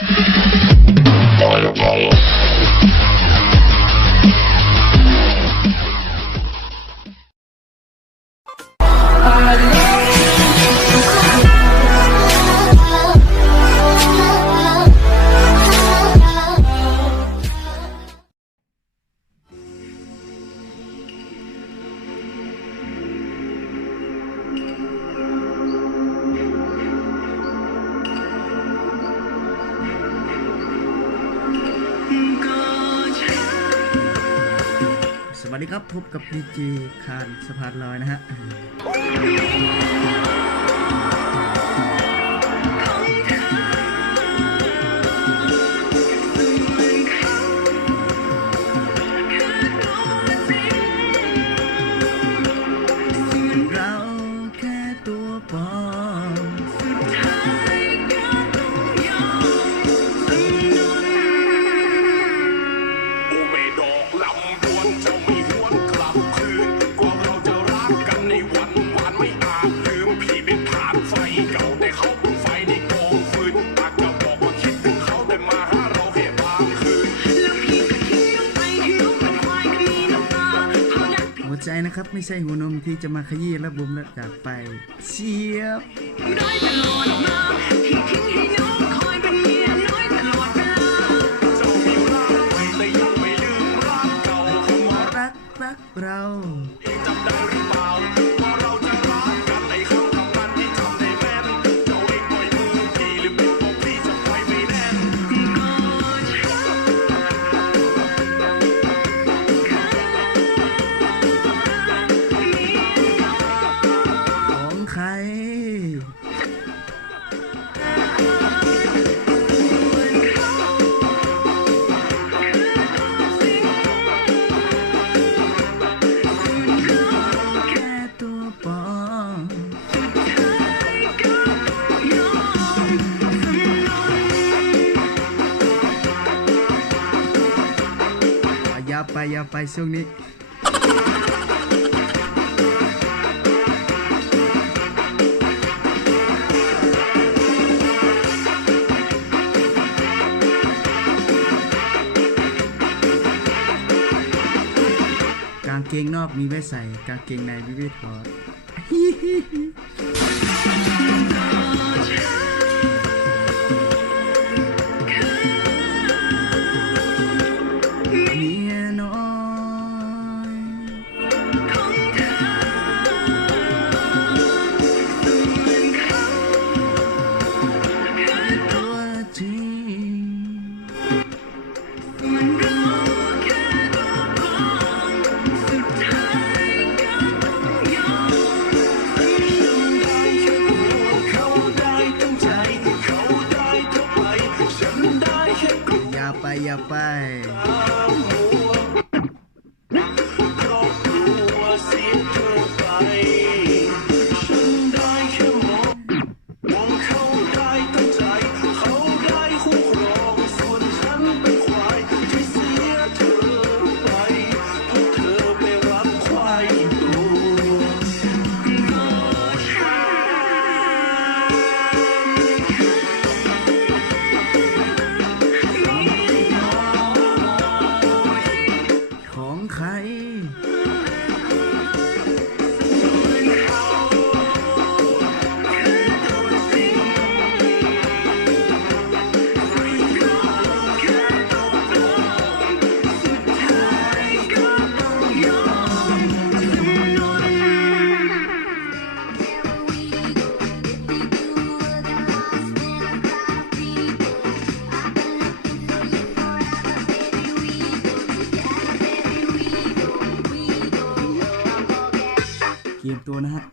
สวัสดีครับพบกับดีเจคานสะพานลอยนะฮะเราแค่ตัวปลอมหัวใจนะครับไม่ใช่หัวนมที่จะมาขยี้และบุมและจากไปเชียบรักเราของใครอย่าไปช่วงนี้กางเกงนอกมีไว้ใส่กางเกงในมีไว้ถอดอย่าไป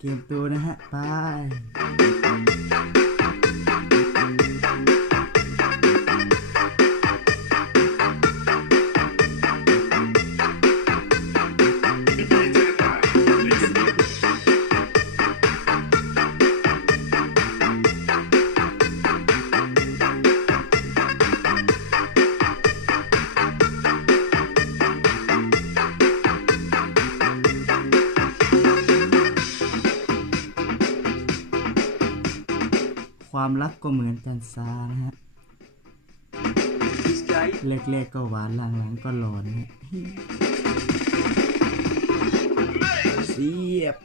เกมตัวนะฮะไปความรักก็เหมือนกันซานะฮะ แรกๆก็หวานหลังๆก็หลอนฮะเสียบ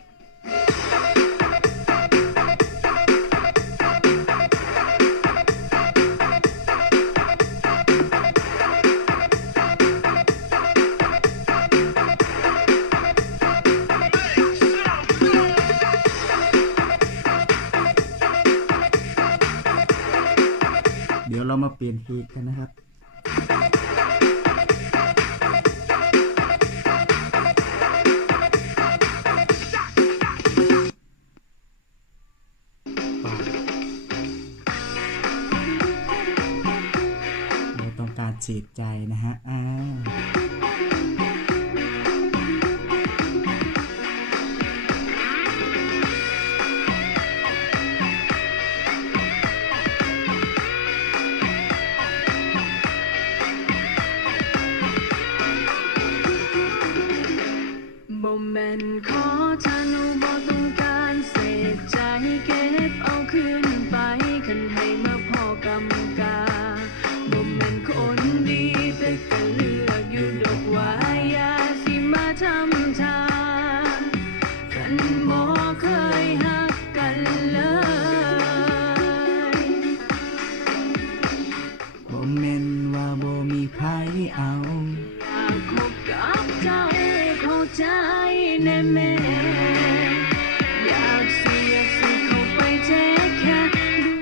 เดี๋ยวเรามาเปลี่ยนฮีทกันนะครับเราต้องการฉีดใจนะฮะบ่แม่นขอทานูบ่ต้องการเศษใจเก็บเอาคืนไปคันให้มาพอกำกาบ่แม่นคนดีแต่ก็เลือกอยู่ดอกว่าอย่าสิมาทำทางคันบ่เคยฮักกันเลยบ่แม่นว่าบ่มีไผเอาอยากคบกับเจ้าเข้าใจแน่แม่อยากสิเข้าไปเทคแคร์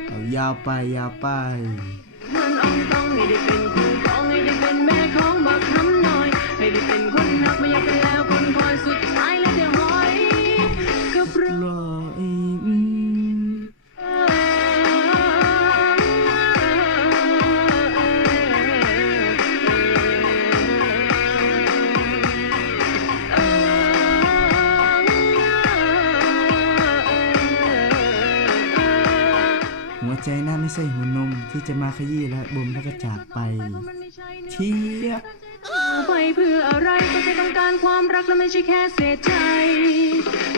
เอายาวไปมันต้องให้ได้เป็นคู่ครองให้ได้เป็นแม่ของบักคำน้อยให้ได้เป็นคนรักไม่อยากเป็นแล้วคนคอยสุดท้ายแล้วเดี๋ยวหอยกับรอยหัวใจน่าไม่ใช่หัวนมที่จะมาขยี้และบ่มแล้วก็จากไปเทียบไปเพื่ออะไรก็แค่ต้องการความรักและไม่ใช่แค่เศษใจ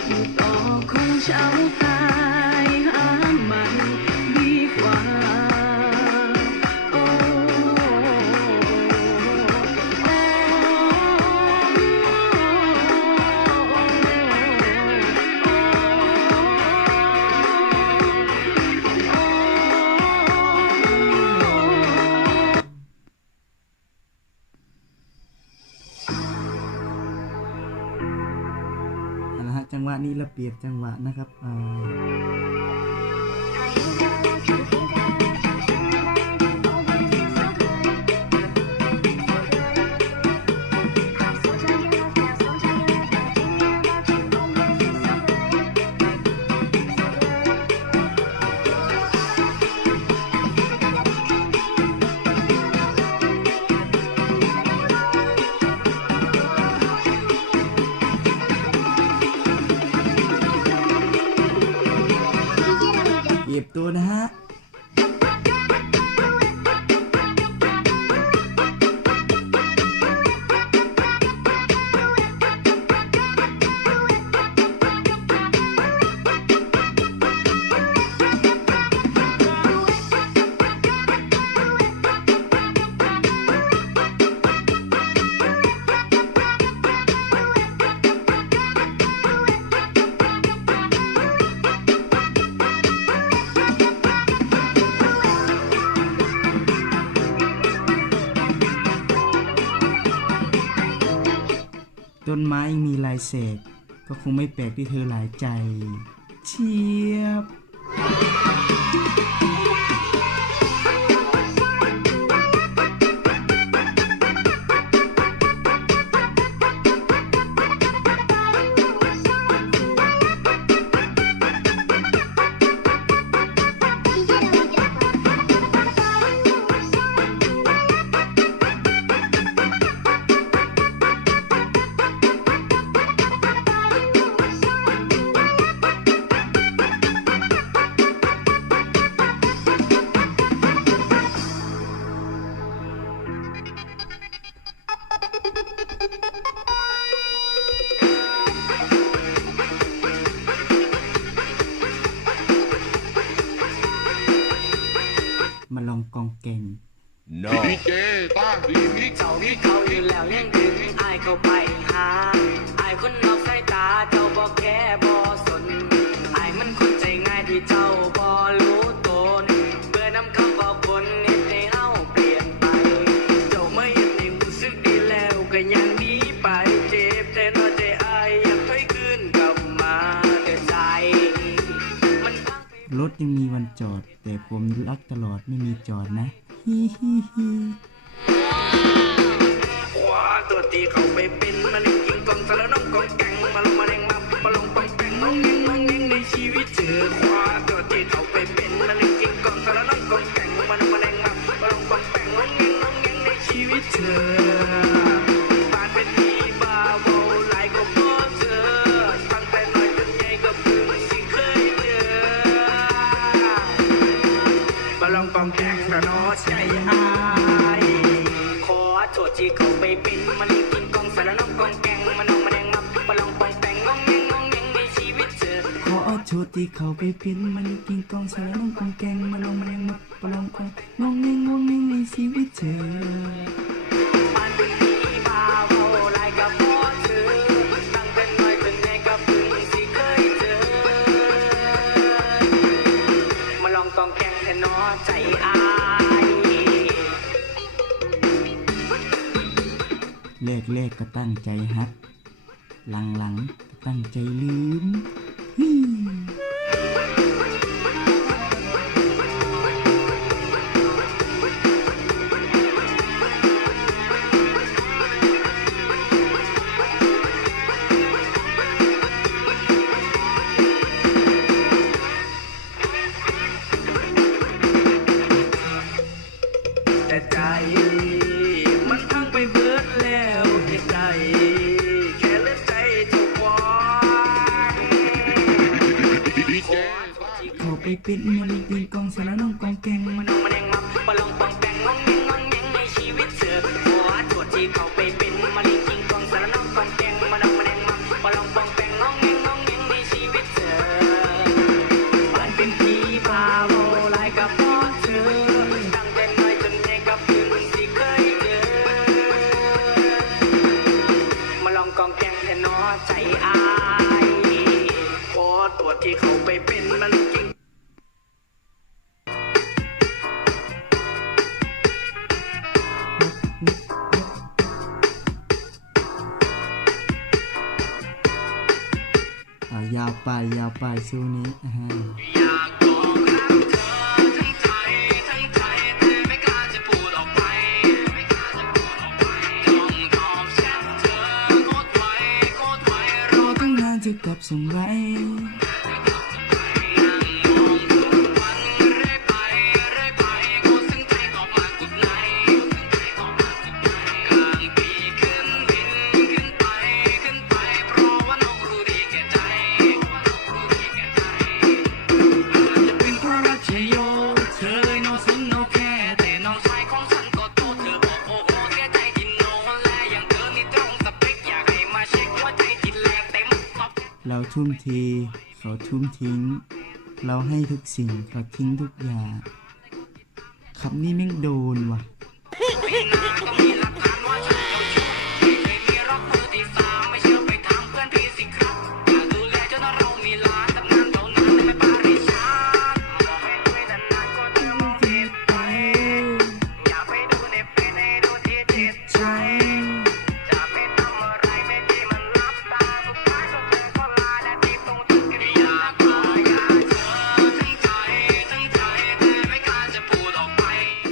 อยู่ต่อคงเช้าตายหามันดีกว่าจังหวะนี้เราเปลี่ยนจังหวะนะครับเก็บตัวนะฮะต้นไม้มีลายเศษก็คงไม่แปลกที่เธอหลายใจเชียบ No. ดีเจต้ารีมิกซ์ เจ้าที่เขาอยู่แล้วยังดึงอายเข้าไปหาอายคนนอกสายตาเจ้าบ่แค่บ่สนอายมันคนใจง่ายที่เจ้าบ่รู้ตนเบื่อนำคำบอกคนเฮ็ดให้เฮาเปลี่ยนไปเจ้าไม่เฮ็ดให้รู้สึกดีแล้วก็ยังหนีไปเจ็บแต่น้อยใจอายอยากถอยคืนกลับมาแต่ใจมันพังไป รถยังมีวันจอด แต่ผมรักตลอดไม่มีจอดนะ ฮิฮิฮิ ว้าตัวตีเขาไปเป็นมาเล่นกิงกองสารน้องกองแกงมาลงมาแดงมาปะลงปองแปงน้องยังในชีวิตเธอคว้าตัวตีเขาไปเป็นมาเล่นกิงกองสารน้องกองแกงมาลงมาแดงมาปะลงปองแปงน้องยังในชีวิตเธอปานเป็นพี่บ้าเบาหลายก็พอเธอตั้งแต่น้อยจนใหญ่ก็เพิ่งสิเคยเจอมาลองกองแกงกระนอใจอายขอโทษที่เขาไปเป็นมันเล่นกินกองสารน้องกองแกงมันน้องมาแดงมาปะลองปองแปงงองยังในชีวิตเธอ ขอโทษที่เขาไปเป็นมันกินกองสารน้องกองแกงมาลงมาแรงมาปลองไปงงเงงในชีวิตเธอ มันเป็นพี่บ้าเบาหลายกับพ่อเธอตั้งแต่น้อยจนใหญ่ก็เพิ่งสิเคยเจอมาลองกองแกงแทนน้อใจอาย แรกก็ตั้งใจฮัก หลังก็ตั้งใจลืมฮิ แต่ใจมันพังไปเบิดแล้วเหตุใดแค่เลือดใจเจ้าควาย ดีเจ เขาไปเป็นมันกินกองสารน้องกองแกง มันน้องมาแดงมาปะลองปองแปงงองยังในชีวิตเธอขอโทษที่เขาไปเป็นมาลิงกิงกองสารน้องกองแกงมันน้องมาแดงมาปะลองปองแปงงองยังในชีวิตเธอบ้านเป็นพี่บ้าโบหลายกับพ่อเธอตั้งแต่น้อยจนใหญ่ก็เพิ่งสิเคยเจอมาลองกองแกงแทนน้อใจอายขอตัวที่เขาไปเป็นมาลิงกิง ยาวไปสู้นี้อ่าฮะ อยากบอกรักเธอทั้งใจแต่ไม่กล้าจะพูดออกไปจ้องตอบแชทเธอโคตรไวรอตั้งนานจะกลับส่งไร นั่งมองทุกวันเรื่อยไปโคตรซึ้งใจตอบมากุดไนกลางปีขึ้นบินขึ้นไปเพราะว่านกรู้ดีแก่ใจอาจจะเป็นเพราะรักชโยเธอโนสนโนแค่แต่น้องชายของฉันก็โตเธอบอกโอ้โหเสียใจที่โนและอย่างเธอนี่ตรงสเปคอยากให้มาเช็คหัวใจที่แรงเต็มตอบ เราทุ่มเทเขาทุ่มทิ้ง เราให้ทุกสิ่งเขาทิ้งทุกอย่างคำนี้แม่งโดนว่ะ ไม่น่าก็มีหลักฐานว่าฉันเจ้าชู้ไม่เคยมีรักมือที่สามไม่เชื่อไปถามเพื่อนพี่สิครับอยากดูแลจนเรามีล้านตำนานเท่านั้นแต่ไม่ปาริชาบอกให้คุยนานๆก็เธอมองผิดไปอย่าไปดูในเฟซให้ดูที่จิตใจจะไม่ทำอะไรไม่ที่มันรับตาสุดท้ายก็เธอก็ลาและที่ตรงจุดกันอยากบอกอยากเธอทั้งใจแต่ไม่กล้าจะพูดออกไป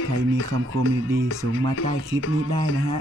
ใครมีคำคมดีๆส่งมาใต้คลิปนี้ได้นะฮะ